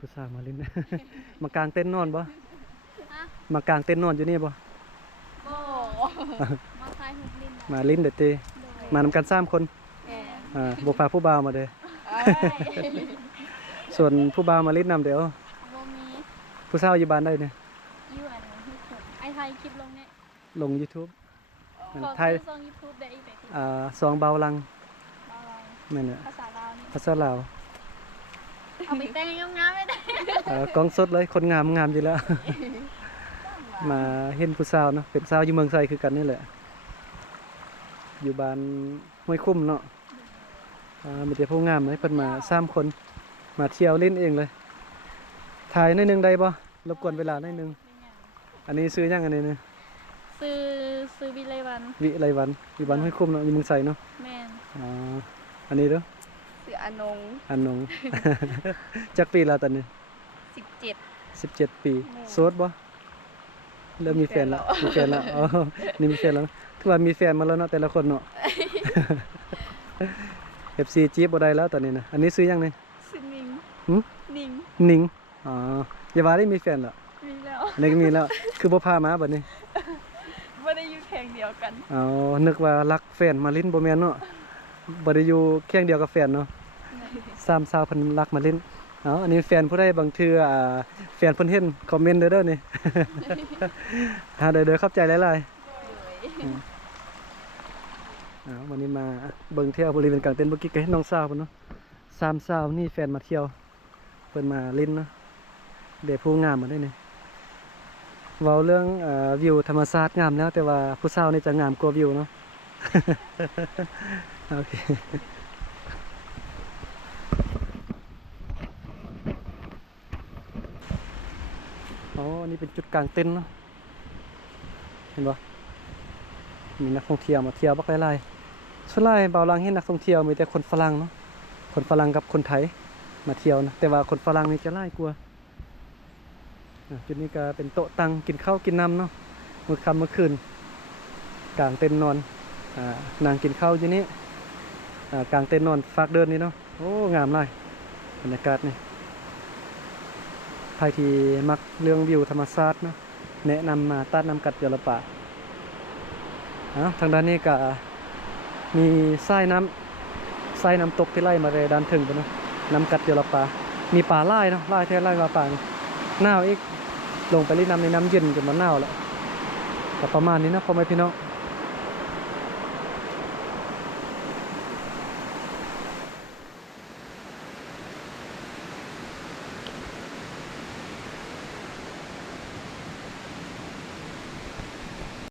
ผู้สาวมาลิ้น มากางเต็นท์นอนบ่ ฮะ มากางเต็นท์นอนอยู่นี่บ่ โบมาคลายหุบลิ้น มาลิ้นเด็ดเตมานำกัน3คนบ่พาผู้บ่าวมาเด้ ส่วนผู้บ่าวมาลิ้นนำเดี๋ยว โบมี ผู้สาวอยู่บ้านได้เนี่ย ยูอันที่สุดไอไทยคลิปลงเนี่ย ลง YouTube ขอ ไทย ซื้อซองยูทูบได้อีกแบบ ซองเบาลัง เรา แม่นน่ะ ภาษาลาวนี่ ภาษาลาว เอาไปแต่งงามๆไม่ได้ กล้องสดเลยคนงามงามอยู่แล้ว มาเห็นผู้สาวเนาะเป็นสาวอยู่เมืองไทยคือกันนี่แหละอยู่บ้านห้วยคุ้มเนาะมีแต่ผู้งามเลยเพิ่นมา3คนมาเที่ยวเล่นเองเลยถ่ายหน่อยหนึงได้บ่รบกวนเวลาหน่อยหนึงอันนี้ซื้อยังอันนี้เนี่ย ซื้อวิไลวัน วิไลวันอยู่บ้านห้วยคุ้มเนาะอยู่เมืองไทยเนาะ แมน อันนี้เด้อ ซื้ออนง อันนง จักปีแล้วตอนนี้ 17 17 ปีโสดบ่เริ่มมีแฟนแล้วมีแฟนแล้วอ๋อนี่มีแฟนแล้วถือว่ามีแฟนมาแล้วเนาะแต่ละคนเนาะ FC จีบบ่ได้แล้วตอนนี้นะอันนี้ซื้อยังนี่ ซื้อนิง หึ นิง หนิงอ๋ออย่าว่าได้มีแฟนแล้ว มีแล้ว อันนี้ก็มีแล้ว คือบ่พามาบัดนี้ ไม่ได้อยู่แข่งเดียวกัน อ๋อนึกว่ารักแฟนมาลิ้นบ่แม่นเนาะบ่ได้อยู่เคียงเดียวกับแฟนเนาะสาวเพิ่นรักมาลิ้นอันนี้แฟนผู้ใดบางเทื่อแฟนเพิ่นเห็นคอมเมนต์เด้อนี่ เด้อๆเข้าใจหลายๆวันนี้มาเบิ่งเที่ยวบริเวณกลางเต็นท์เมื่อกี้ก็เห็นน้องสาวเพิ่นเนาะ3สาวนี่แฟนมาเที่ยวเพิ่นมาลิ้นเนาะเดี๋ยวผู้งามมาได้นี่เว้าเรื่องวิวธรรมชาติงามแล้วแต่ว่าผู้สาวนี่จะงามกว่าวิวเนาะ โอเคนี่เป็นจุดกลางเต็นท์เนาะเห็นปะมีนักท่องเที่ยวมาเที่ยวบักหลายๆส่วนใหญ่เบาลังเห็นนักท่องเที่ยวมีแต่คนฝรั่งเนาะคนฝรั่งกับคนไทยมาเที่ยวนะแต่ว่าคนฝรั่งนี่จะหลายกว่าจุดนี้ก็เป็นโต๊ะตั้งกินข้าวกินน้ำเนาะมื้อค่ำเมื่อคืนกลางเต็นท์นอนนางกินข้าวอยู่นี่กลางเต็นท์นอนฝากเดินนี่เนาะโอ้งามเลยบรรยากาศนี่ใครที่มักเรื่องวิวธรรมชาติเนาะแนะนำมาตัดน้ำกัดเจรป่าทางด้านนี้ก็มีทรายน้ำตกที่ไล่มาเลยด้านถึงไปเนาะน้ำกัดเจรป่ามีป่าไล่เนาะไล่แท้ไล่มาป่าหนาวอีกลงไปเล่นน้ำในน้ำเย็นจนมันหนาวแล้วก็ประมาณนี้นะพ่อแม่พี่น้อง